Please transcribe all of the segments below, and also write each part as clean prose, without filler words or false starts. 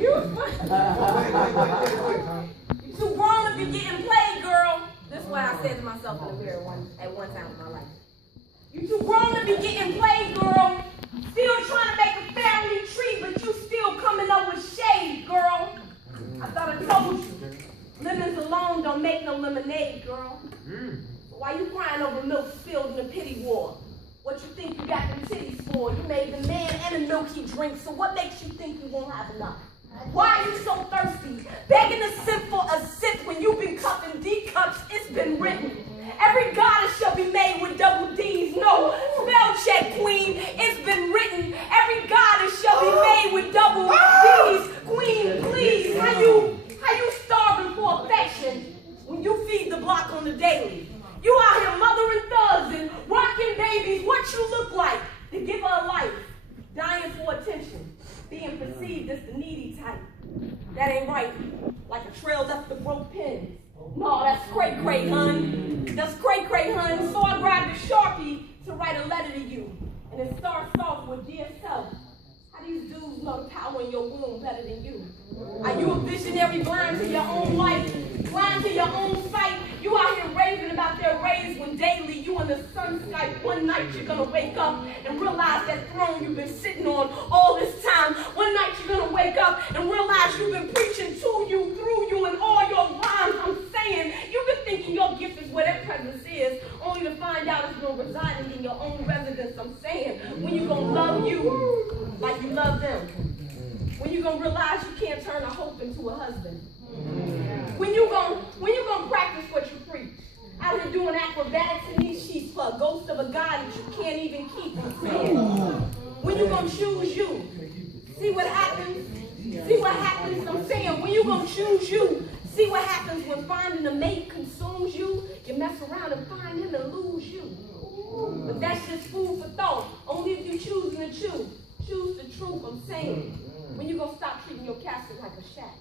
You too grown to be getting played, girl. This is what I said to myself in the mirror at one time in my life. You too grown to be getting played, girl. Still trying to make a family tree, but you still coming up with shade, girl. I thought I told you. Lemons alone don't make no lemonade, girl. Why you crying over milk spilled in the pity war? What you think you got them titties for? You made the man and the milk he drinks, so what makes you think you won't have enough? Why are you so thirsty? Begging a sip for a sip when you've been cupping D cups, it's been written. Every goddess shall be made with double D's. No, spell check, queen, it's been written. Every goddess shall be made with double D's. Queen, please, how you starving for affection when you feed the block on the daily? You out here mothering thugs and rocking babies. What you look like to give her a life? Dying for attention. Being perceived as the needy type. That ain't right. Like a trail left the broke pins. No, that's cray-cray, hun. That's cray-cray, hun. So I grabbed a Sharpie to write a letter to you. And it starts off with, dear self, how these dudes know the power in your womb better than you? Are you a visionary blind to your own life? Blind to your own sight? You out here raving about their rays when daily you in the sun Skype. One night you're gonna wake up and realize that throne you've been sitting on all this time. One night you're gonna wake up and realize you've been preaching to you, through you, and all your rhymes. I'm saying, you've been thinking your gift is where their presence is, only to find out it's been residing in your own residence. I'm saying, when you gonna love you like you love them? When you gonna realize you can't turn a hope into a husband? When you gonna practice what you preach? Out here doing acrobatics in these sheets for a ghost of a God that you can't even keep. I'm saying, when you gonna choose you? See what happens? See what happens? I'm saying, when you gonna choose you? See what happens when finding a mate consumes you? You mess around and find him and lose you. But that's just food for thought. Only if you choosing to choose the truth. I'm saying, when you gonna stop treating your castle like a shack?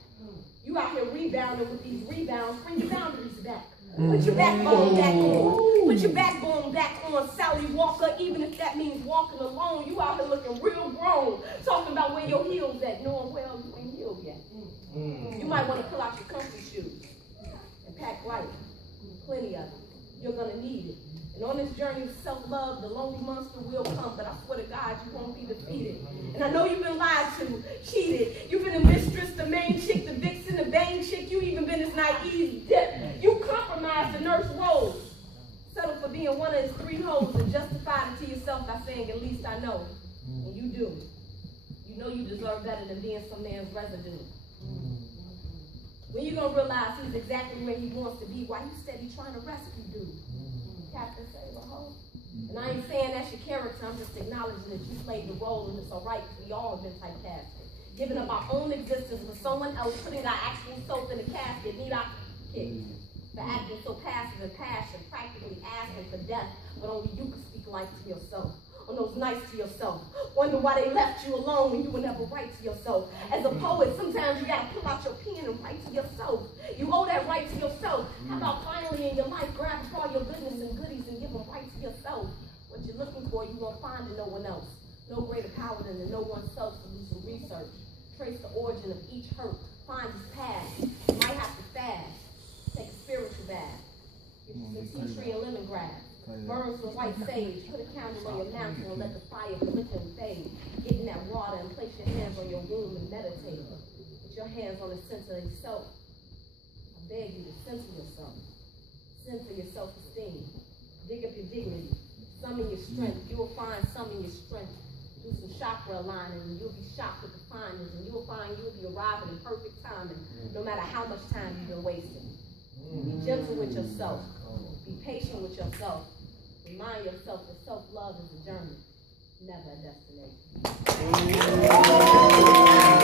You out here rebounding with these rebounds. Bring your boundaries back. Put your backbone back on. Put your backbone back on, Sally Walker, even if that means walking alone. You out here looking real grown, talking about where your heels at, knowing well you ain't healed yet. You might want to pull out your comfy shoes and pack light. Plenty of it. You're going to need it. And on this journey of self-love, the lonely monster will come, but I swear to God, you won't be defeated. And I know you've been lied to, cheated. You've been the mistress, the main chick, the vixen, the bang chick. You even been this naive dip. You compromised the nurse roles. Settled for being one of his three hoes and justified it to yourself by saying, at least I know. And you do. You know you deserve better than being some man's residue. When you gonna realize he's exactly where he wants to be, why you steady trying to rescue dude? Captain Save a Hoe. And I ain't saying that's your character, I'm just acknowledging that you played the role and it's alright because we all have been typecasted. Giving up our own existence for someone else, putting our actual self in the casket, need our kick. For acting so passive and passion, practically asking for death, but only you can speak life to yourself. On those nights to yourself. Wonder why they left you alone when you would never write to yourself. As a poet, sometimes you gotta pull out your pen and write to yourself. You owe that right to yourself. How about finally in your life, grab all your goodness and goodies and give them right to yourself? What you're looking for, you won't find in no one else. No greater power than to know oneself to do some research. Trace the origin of each hurt. Find its past. You might have to fast. Take a spiritual bath. Get you some tea tree and lemongrass. Burn some white sage, put a candle on your mantle and let the fire flicker and fade. Get in that water and place your hands on your womb and meditate. Put your hands on the center of yourself. I beg you to center yourself. Center your self-esteem. Dig up your dignity. Summon your strength. You will find some in your strength. Do some chakra aligning and you'll be shocked with the findings and you'll find you'll be arriving in perfect timing no matter how much time you've been wasting. Be gentle with yourself. Be patient with yourself. Remind yourself that self-love is a journey, never a destination.